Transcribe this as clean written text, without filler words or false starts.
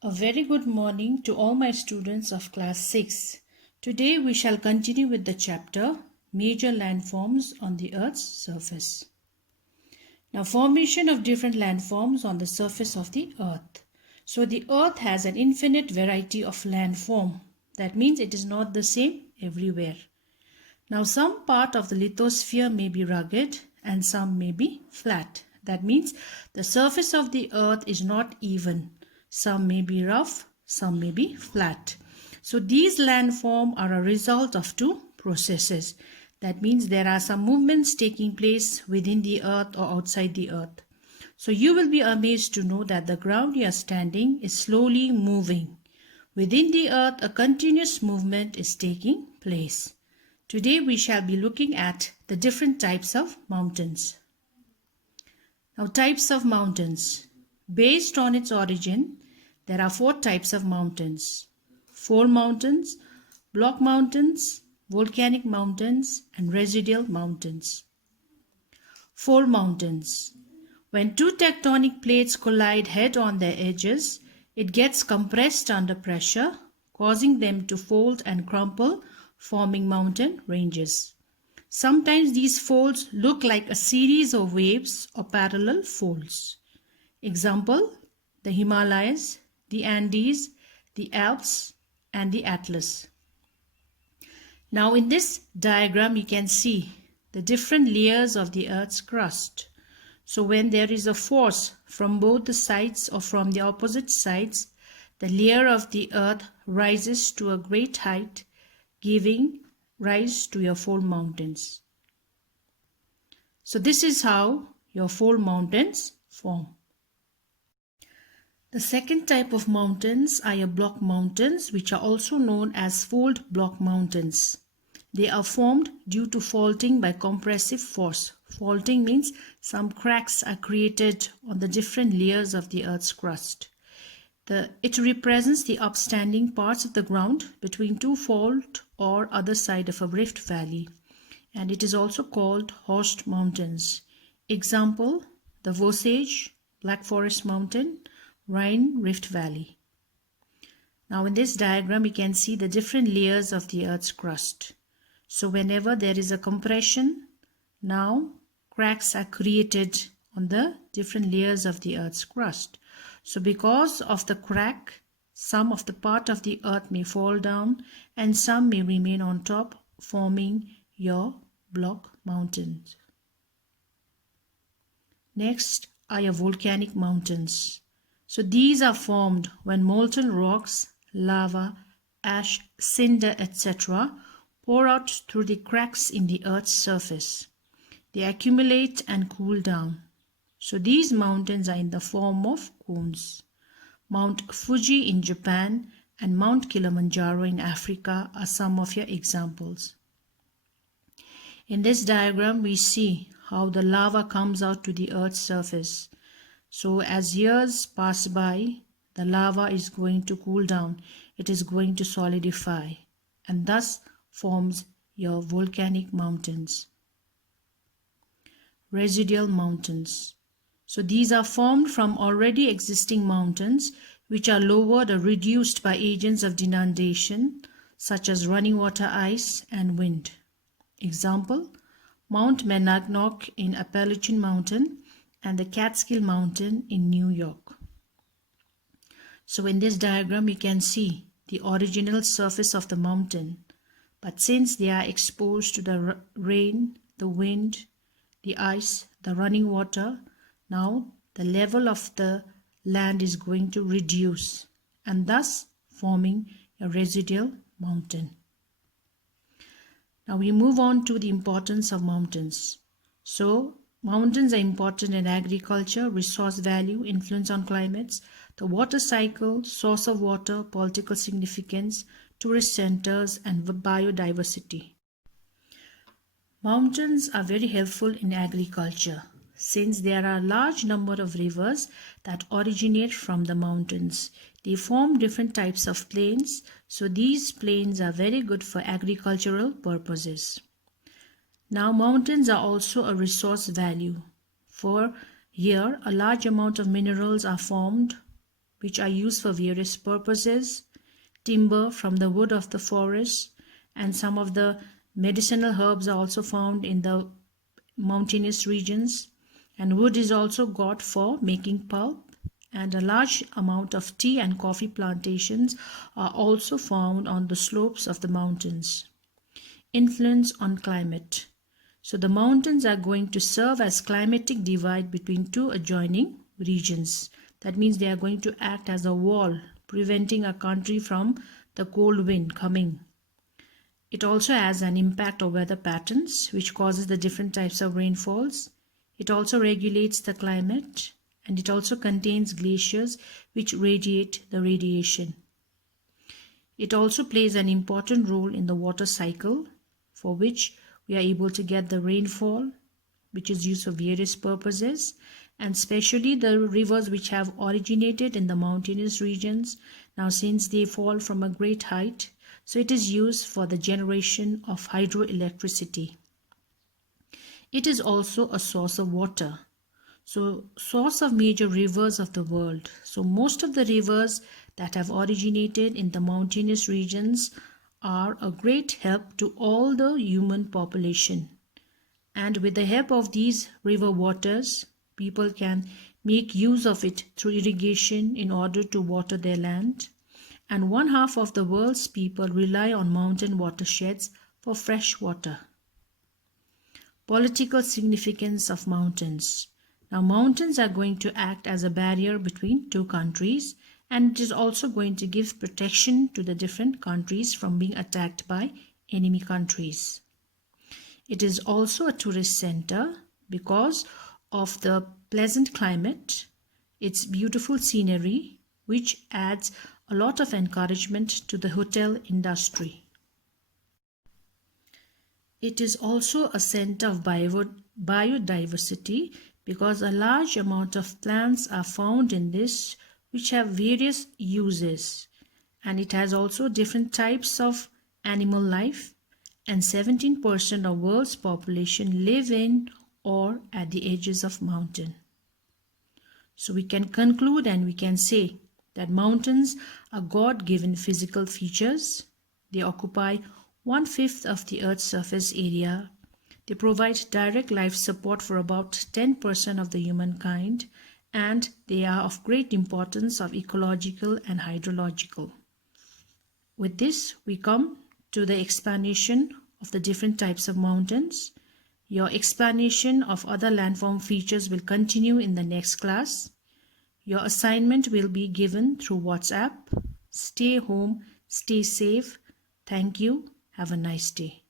A very good morning to all my students of class 6. Today we shall continue with the chapter Major Landforms on the Earth's Surface. Now, formation of different landforms on the surface of the Earth. So the Earth has an infinite variety of landform. That means it is not the same everywhere. Now, some part of the lithosphere may be rugged and some may be flat. That means the surface of the Earth is not even. Some may be rough, some may be flat. So these landforms are a result of two processes. That means there are some movements taking place within the Earth or outside the Earth. So you will be amazed to know that the ground you are standing is slowly moving. Within the Earth, a continuous movement is taking place. Today we shall be looking at the different types of mountains. Now, types of mountains. Based on its origin, there are 4 types of mountains. Fold mountains, block mountains, volcanic mountains, and residual mountains. Fold mountains. When two tectonic plates collide head on their edges, it gets compressed under pressure, causing them to fold and crumple, forming mountain ranges. Sometimes these folds look like a series of waves or parallel folds. Example, the Himalayas, the Andes, the Alps, and the Atlas. Now in this diagram you can see the different layers of the Earth's crust. So when there is a force from both the sides or from the opposite sides, the layer of the Earth rises to a great height, giving rise to your fold mountains. So this is how your fold mountains form. The second type of mountains are your block mountains, which are also known as fold block mountains. They are formed due to faulting by compressive force. Faulting means some cracks are created on the different layers of the Earth's crust. It represents the upstanding parts of the ground between two fault or other side of a rift valley, and it is also called horst mountains. Example, the Vosges, Black Forest Mountain, Rhine Rift Valley. Now in this diagram you can see the different layers of the Earth's crust. So whenever there is a compression, now cracks are created on the different layers of the Earth's crust. So because of the crack, some of the part of the Earth may fall down and some may remain on top, forming your block mountains. Next are your volcanic mountains. So these are formed when molten rocks, lava, ash, cinder, etc. pour out through the cracks in the Earth's surface. They accumulate and cool down. So these mountains are in the form of cones. Mount Fuji in Japan and Mount Kilimanjaro in Africa are some of your examples. In this diagram we see how the lava comes out to the Earth's surface. So as years pass by, the lava is going to cool down. It is going to solidify and thus forms your volcanic mountains. Residual mountains. So these are formed from already existing mountains which are lowered or reduced by agents of denudation such as running water, ice, and wind. Example, Mount Monadnock in Appalachian Mountain and the Catskill Mountain in New York. So in this diagram you can see the original surface of the mountain, but since they are exposed to the rain, the wind, the ice, the running water, now the level of the land is going to reduce and thus forming a residual mountain. Now we move on to the importance of mountains. So mountains are important in agriculture, resource value, influence on climates, the water cycle, source of water, political significance, tourist centers, and biodiversity. Mountains are very helpful in agriculture since there are a large number of rivers that originate from the mountains. They form different types of plains, so these plains are very good for agricultural purposes. Now mountains are also a resource value. For here a large amount of minerals are formed which are used for various purposes, timber from the wood of the forest, and some of the medicinal herbs are also found in the mountainous regions, and wood is also got for making pulp, and a large amount of tea and coffee plantations are also found on the slopes of the mountains. Influence on climate. So the mountains are going to serve as climatic divide between two adjoining regions. That means they are going to act as a wall, preventing a country from the cold wind coming. It also has an impact on weather patterns, which causes the different types of rainfalls. It also regulates the climate, and it also contains glaciers which radiate the radiation. It also plays an important role in the water cycle, for which we are able to get the rainfall, which is used for various purposes, and especially the rivers which have originated in the mountainous regions. Now, since they fall from a great height, so it is used for the generation of hydroelectricity. It is also a source of water. So, source of major rivers of the world. So, most of the rivers that have originated in the mountainous regions are a great help to all the human population. And with the help of these river waters, people can make use of it through irrigation in order to water their land. And 1/2 of the world's people rely on mountain watersheds for fresh water. Political significance of mountains. Now, mountains are going to act as a barrier between two countries, and it is also going to give protection to the different countries from being attacked by enemy countries. It is also a tourist center because of the pleasant climate, its beautiful scenery, which adds a lot of encouragement to the hotel industry. It is also a center of biodiversity because a large amount of plants are found in this which have various uses, and it has also different types of animal life, and 17% of world's population live in or at the edges of mountain. So we can conclude and we can say that mountains are God-given physical features. They occupy 1/5 of the Earth's surface area. They provide direct life support for about 10% of the humankind, and they are of great importance of ecological and hydrological. With this, we come to the explanation of the different types of mountains. Your explanation of other landform features will continue in the next class. Your assignment will be given through WhatsApp. Stay home, stay safe. Thank you. Have a nice day.